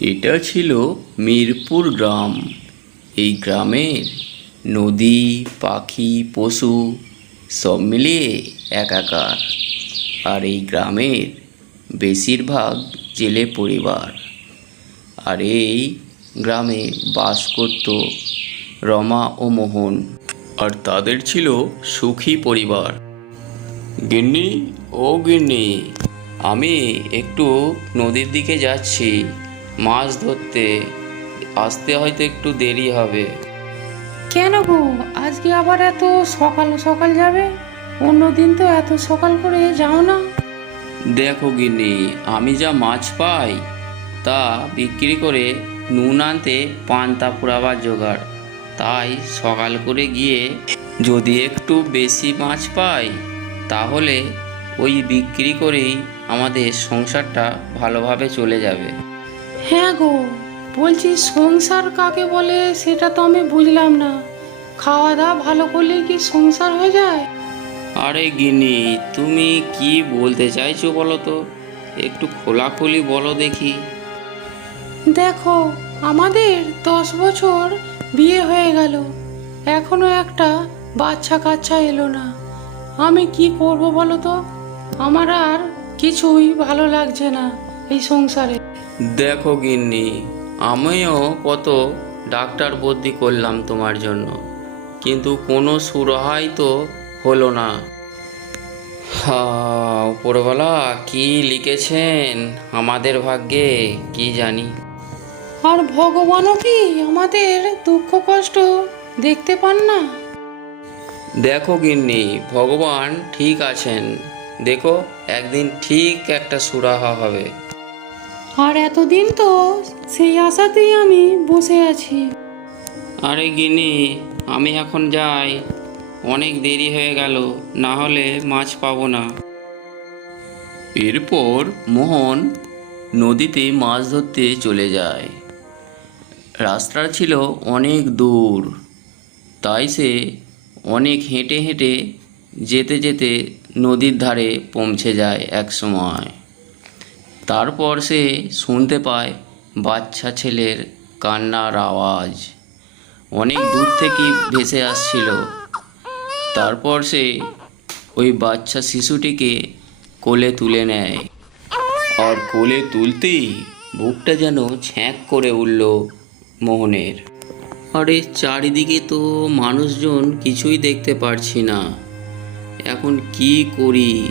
এটা ছিল মিরপুর গ্রাম। এই গ্রামের নদী, পাখি, পশু সব মিলিয়ে একাকার। আর এই গ্রামের বেশিরভাগ জেলে পরিবার। আর এই গ্রামে বাস করত রমা ও মোহন। আর তাদের ছিল সুখী পরিবার। গিন্নি, ও গিন্নি, আমি একটু নদীর দিকে যাচ্ছি। মাছ ধরতে আসতে হয়তো একটু দেরি হবে। কেন গো? আজকে আবার এত সকাল সকাল যাবে? অন্য দিন তো এত সকাল করে যাও না। দেখো গিন্নি আমি যা মাছ পাই তা বিক্রি করে নুন আনতে পান্তা পুরাবার জোগাড়। তাই সকাল করে গিয়ে যদি একটু বেশি মাছ পাই তাহলে ওই বিক্রি করেই আমাদের সংসারটা ভালোভাবে চলে যাবে। হ্যাঁ গো বলছি সংসার কাকে বলে সেটা তো আমি বুঝলাম না। খাওয়া দাওয়া ভালো করলে কি সংসার হয়ে যায়? আরে গিন্নি তুমি কি বলতে চাইছো বলো তো? একটু খোলাখুলি বলো দেখি। দেখো আমাদের দশ বছর বিয়ে হয়ে গেল। এখনও একটা বাচ্চা কাচ্চা এলো না। আমি কি করব বলো তো? আমার আর কিছুই ভালো লাগছে না এই সংসারে। দেখো গিন্নি আমিও কত ডাক্তার বদ্যি করলাম তোমার জন্য কিন্তু কোনো সুরাহাই তো হলো না। হা উপরওয়ালা কি লিখেছেন আমাদের ভাগ্যে কি জানি। আর ভগবানও কি আমাদের দুঃখ কষ্ট দেখতে পান না? দেখো গিন্নি ভগবান ঠিক আছেন। দেখো একদিন ঠিক একটা সুরাহা হবে। আর এতদিন তো সেই আশাতেই আমি বসে আছি। আরে গিনি আমি এখন যাই। অনেক দেরি হয়ে গেল না হলে মাছ পাবো না। এরপর মোহন নদীতে মাছ ধরতে চলে যায়। রাস্তা ছিল অনেক দূর তাই সে অনেক হেঁটে হেঁটে যেতে যেতে নদীর ধারে পৌঁছে যায় এক সময়। তারপর সে শুনতে পায় বাচ্চা ছেলের কান্নার আওয়াজ। অনেক দূর থেকে ভেসে আসছিল। তারপর সে ওই বাচ্চা শিশুটিকে কোলে তুলে নেয়। আর কোলে তুলতেই বুকটা যেন ছ্যাঁক করে উঠল মোহনের। আরে, চারিদিকে তো মানুষজন কিছুই দেখতে পারছি না। এখন কি করি?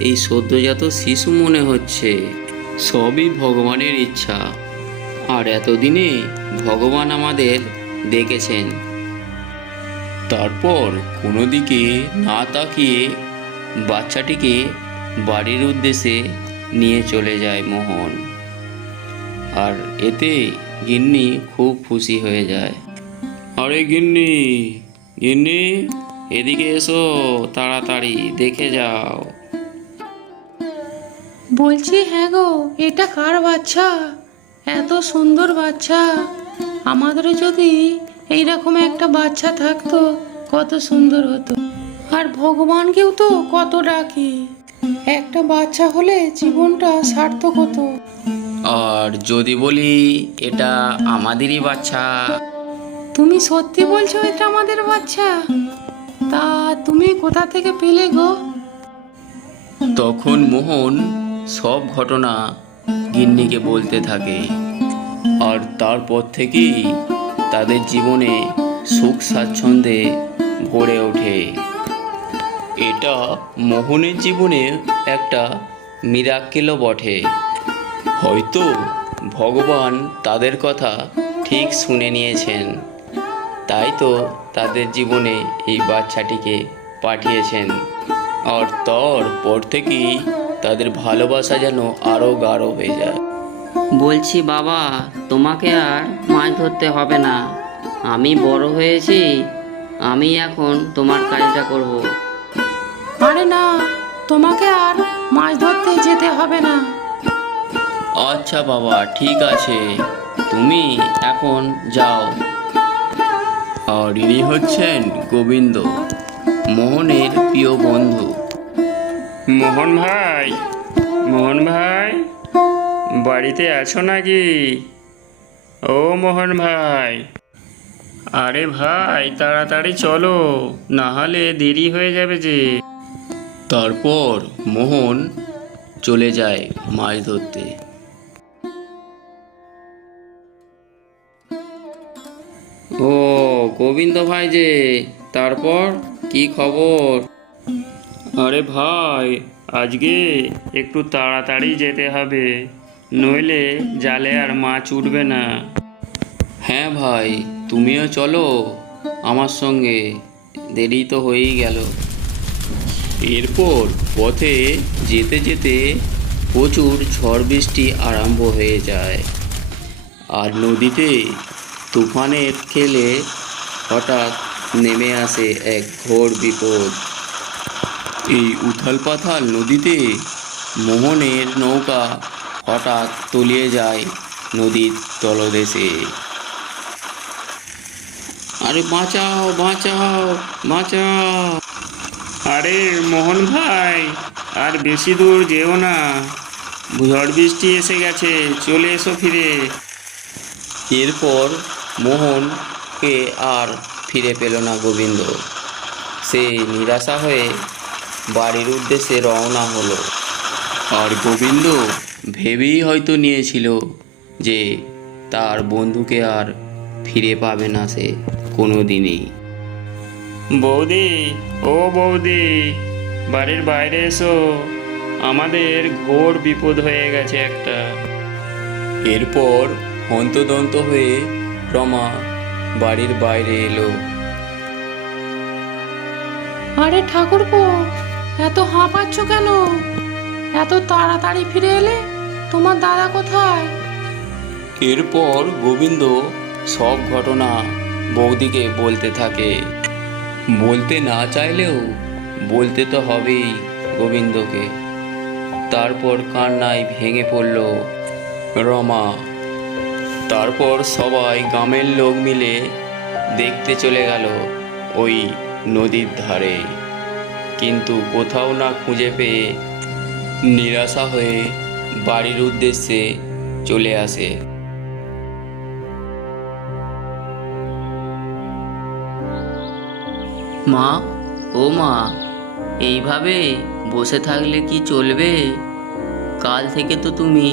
এই সদ্যজাত শিশু মনে হচ্ছে। সবই ভগবানের ইচ্ছা। আর এতদিনে ভগবান আমাদের দেখেছেন। তারপর কোনো দিকে না তাকিয়ে বাচ্চাটিকে বাড়ির উদ্দেশ্যে নিয়ে চলে যায় মোহন। আর এতে গিন্নি খুব খুশি হয়ে যায়। আরে গিন্নি গিন্নি, এদিকে এসো, তাড়াতাড়ি, দেখে যাও। বলছি হ্যাঁ গো এটা কার বাচ্চা? এত সুন্দর বাচ্চা। আমাদেরও যদি এইরকম একটা বাচ্চা থাকতো কত সুন্দর হতো। আর ভগবানকেও তো কত ডাকি। একটা বাচ্চা হলে জীবনটা সার্থক হতো। আর যদি বলি এটা আমাদেরই বাচ্চা। তুমি সত্যি বলছো এটা আমাদের বাচ্চা? তা তুমি কোথা থেকে পেলে গো? তখন মোহন সব ঘটনা গিন্নিকে বলতে থাকে। আর তারপর থেকেই তাদের জীবনে সুখ স্বাচ্ছন্দ্যে ভরে ওঠে। এটা মোহনের জীবনে একটা মিরাক্কেলও বটে। হয়তো ভগবান তাদের কথা ঠিক শুনে নিয়েছেন। তাই তো তাদের জীবনে এই বাচ্চাটিকে পাঠিয়েছেন। আর তারপর থেকেই তাদের ভালোবাসা যেন আরও গাঢ় হয়ে যায়। বলছি বাবা তোমাকে আর মাছ ধরতে হবে না। আমি বড় হয়েছি আমি এখন তোমার কাজটা করব। আরে না তোমাকে আর মাছ ধরতে যেতে হবে না। আচ্ছা বাবা ঠিক আছে। তুমি এখন যাও। আর ইনি হচ্ছেন গোবিন্দ মোহনের প্রিয় বন্ধু। মোহন ভাই মোহন ভাই, বাড়িতে আছো নাকি? ও মোহন ভাই। আরে ভাই, তাড়াতাড়ি চলো না হলে দেরি হয়ে যাবে যে। তারপর মোহন চলে যায় মাছ ধরতে। ও, গোবিন্দ ভাই যে, তারপর কি খবর? আরে ভাই, আজকে একটু তাড়াতাড়ি যেতে হবে, নইলে জালে আর মাছ উঠবে না। হ্যাঁ ভাই, তুমিও চলো, আমার সঙ্গে। দেরি তো হয়েই গেল। এরপর পথে যেতে যেতে প্রচুর ঝড় বৃষ্টি আরম্ভ হয়ে যায়। আর নদীতে তুফানের খেলে হঠাৎ নেমে আসে এক ঘোর বিপদ। এই উথাল পাথাল নদীতে মোহনের নৌকা হঠাৎ তলিয়ে যায় নদীর তলদেশে। আরে বাঁচাও বাঁচাও বাঁচাও। আরে মোহন ভাই আর বেশি দূর যেও না। ঝড় বৃষ্টি এসে গেছে চলে এসো ফিরে। এরপর মোহনকে আর ফিরে পেল না গোবিন্দ। সে নিরাশা হয়ে বাড়ির উদ্দেশ্যে রওনা হলো। আর গোবিন্দ ভেবেই হয়তো নিয়েছিল যে তার বন্ধুকে আর ফিরে পাবে না সে কোনো দিনই বৌদি ও বৌদি বাড়ির বাইরে এসো। আমাদের ঘোর বিপদ হয়ে গেছে একটা। এরপর হন্তদন্ত হয়ে রমা বাড়ির বাইরে এলো। আরে ঠাকুরপো এত হাঁপাচ্ছ কেন? এত তাড়াতাড়ি ফিরে এলে? তোমার দাদা কোথায়? এরপর গোবিন্দ সব ঘটনা বৌদিকে বলতে থাকে। বলতে না চাইলেও বলতে তো হবেই গোবিন্দকে। তারপর কান্নায় ভেঙে পড়ল রমা। তারপর সবাই গ্রামের লোক মিলে দেখতে চলে গেল ওই নদীর ধারে। কিন্তু কোথাও না খুঁজে পেয়ে নিরাশা হয়ে বাড়ির উদ্দেশ্যে চলে আসে। মা ও মা এইভাবে বসে থাকলে কি চলবে? কাল থেকে তো তুমি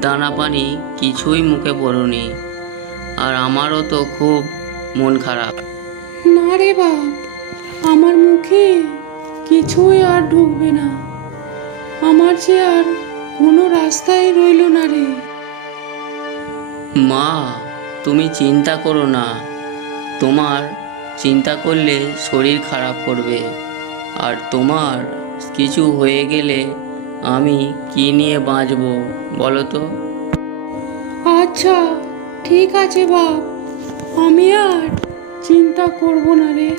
দানা পানি কিছুই মুখে পড়নি আর আমারও তো খুব মন খারাপ। না রে বাপ আমার মুখে কিছুই আর ঢুকবে না। আমার যে আর কোনো রাস্তাই রইল না রে। মা তুমি চিন্তা করো না। তোমার চিন্তা করলে শরীর খারাপ করবে। আর তোমার কিছু হয়ে গেলে আমি কি নিয়ে বাঁচবো বলো তো? আচ্ছা ঠিক আছে বাপ। আমি আর চিন্তা করব না রে।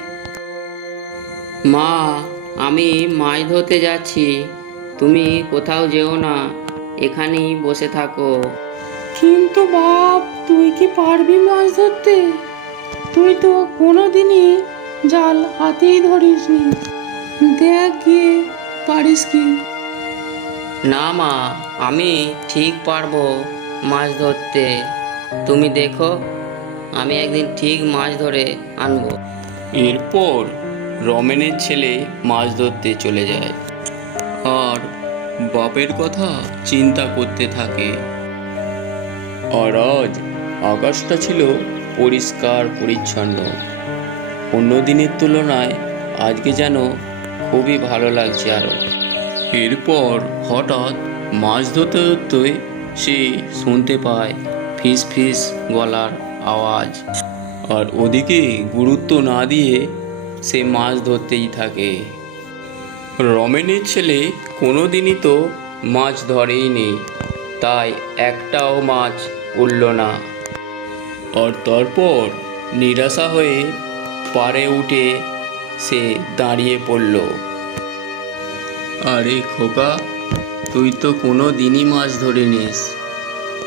মা আমি মাছ ধরতে যাচ্ছি। তুমি কোথাও যেও না এখানেই বসে থাকো। কিন্তু বাপ তুই কি পারবি মাছ ধরতে? তুই তো কোনো দিনই জাল হাতেই ধরিসনি। দেখ গিয়ে পারিস কি? না মা আমি ঠিক পারব মাছ ধরতে। তুমি দেখো আমি একদিন ঠিক মাছ ধরে আনব। এরপর রমেনের ছেলে মাছ ধরতে চলে যায়। আর বাপের কথা চিন্তা করতে থাকে। আর আজ আকাশটা ছিল পরিষ্কার, পরিচ্ছন্ন। অন্য দিনের তুলনায় আজকে যেন খুবই ভালো লাগছে আরও এরপর হঠাৎ মাছ ধরতে ধরতে সে শুনতে পায় ফিস ফিস গলার আওয়াজ। আর ওদিকে গুরুত্ব না দিয়ে সে মাছ ধরতেই থাকে। রমেনের ছেলে কোনো দিনই তো মাছ ধরেই নি তাই একটাও মাছ উঠল না। আর তারপর নিরাশা হয়ে পারে উঠে সে দাঁড়িয়ে পড়ল। আরে খোকা, তুই তো কোনো দিনই মাছ ধরে নিস।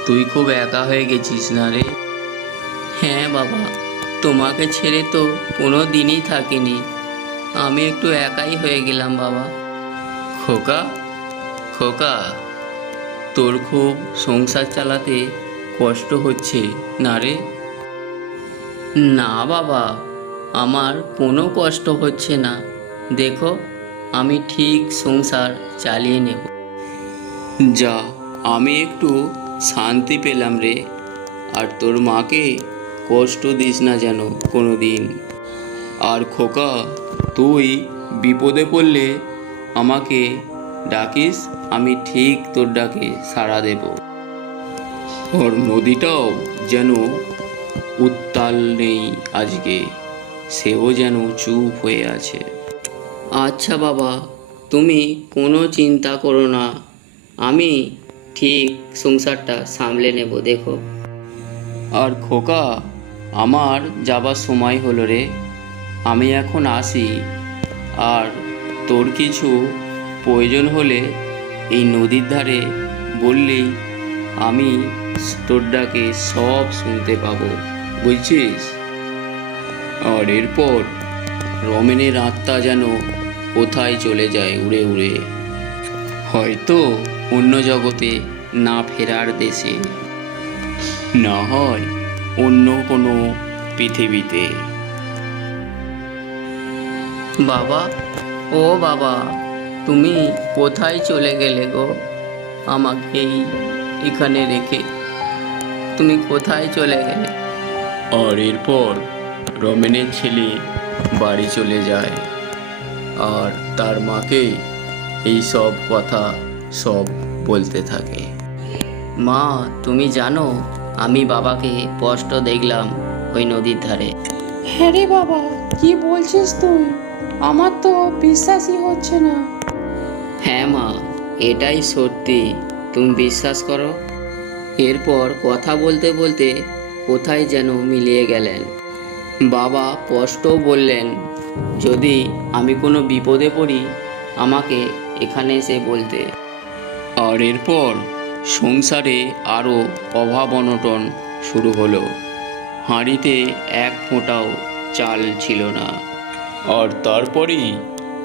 তুই খুব একা হয়ে গেছিস না রে? হ্যাঁ বাবা তোমাকে ছেড়ে তো কোনো দিনই থাকিনি। আমি একটু একাই হয়ে গেলাম, বাবা। খোকা খোকা, তোর খুব সংসার চালাতে কষ্ট হচ্ছে, না রে? না, বাবা, আমার কোনো কষ্ট হচ্ছে না। দেখো, আমি ঠিক সংসার চালিয়ে নেব। যা, আমি একটু শান্তি পেলাম রে। আর তোর মাকে কষ্ট দিস না যেন কোনো দিন আর খোকা, তুই বিপদে পড়লে আমাকে ডাকিস, আমি ঠিক তোর ডাকে সাড়া দেব। ওর নদীটাও যেন উত্তাল নেই আজকে, সেও যেন চুপ হয়ে আছে। আচ্ছা বাবা, তুমি কোনো চিন্তা করো না, আমি ঠিক সংসারটা সামলে নেব, দেখো। আর খোকা আমার যাবার সময় হলো রে। আমি এখন আসি। আর তোর কিছু প্রয়োজন হলে এই নদীর ধারে বললেই আমি তোর ডাকে সব শুনতে পাবো। বুঝছিস? আর এরপর রমেনের আত্মা যেন কোথায় চলে যায় উড়ে উড়ে। হয়তো অন্য জগতে না ফেরার দেশে। না হয় অন্য কোনো পৃথিবীতে। বাবা ও বাবা তুমি কোথায় চলে গেলে গো? আমাকেই এখানে রেখে। তুমি কোথায় চলে গেলে? আর এরপর রমেনের ছেলে বাড়ি চলে যায়। আর তার মাকে এই সব কথা সব বলতে থাকে। মা তুমি জানো আমি বাবাকে স্পষ্ট দেখলাম ওই নদীর ধারে। হ্যাঁ রে বাবা কি বলছিস তুই? আমার তো বিশ্বাসই হচ্ছে না। হ্যাঁ মা এটাই সত্যি। তুমি বিশ্বাস করো? এরপর কথা বলতে বলতে কোথায় যেন মিলিয়ে গেলেন। বাবা স্পষ্ট বললেন যদি আমি কোনো বিপদে পড়ি আমাকে এখানে এসে বলতে। আর এরপর সংসারে আরও অভাব অনটন শুরু হলো। হাঁড়িতে এক ফোঁটাও চাল ছিল না। আর তারপরেই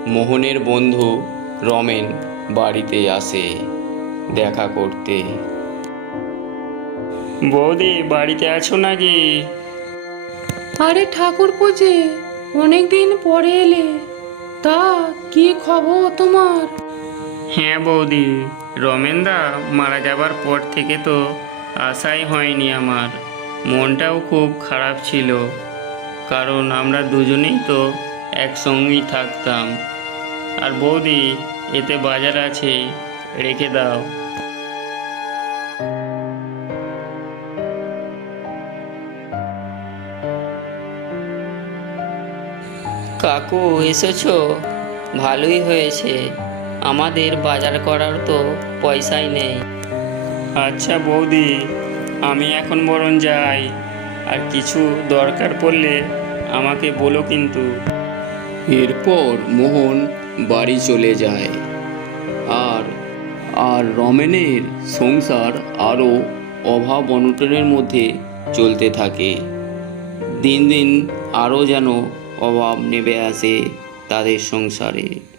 মোহনের বন্ধু রমেন বাড়িতে আসে দেখা করতে। বৌদি বাড়িতে আছো নাকি? আরে ঠাকুর পুজে অনেক দিন পরে এলে। তা কি খবর তোমার? হ্যাঁ বৌদি রমেনদা মারা যাবার পর থেকে তো আশাই হয়নি আমার। মনটাও খুব খারাপ ছিল, কারণ আমরা দুজনেই তো একসঙ্গেই থাকতাম। আর বৌদি, এতে বাজার আছে, রেখে দাও। কাকু, এসেছ? ভালোই হয়েছে। আমাদের বাজার করার তো পয়সাই নেই। আচ্ছা বৌদি আমি এখন বরং যাই। আর কিছু দরকার পড়লে আমাকে বলো কিন্তু। এরপর মোহন বাড়ি চলে যায়। আর আর রমেনের সংসার আরও অভাব অনটনের মধ্যে চলতে থাকে। দিন দিন আরও যেন অভাব নেমে আসে তাদের সংসারে।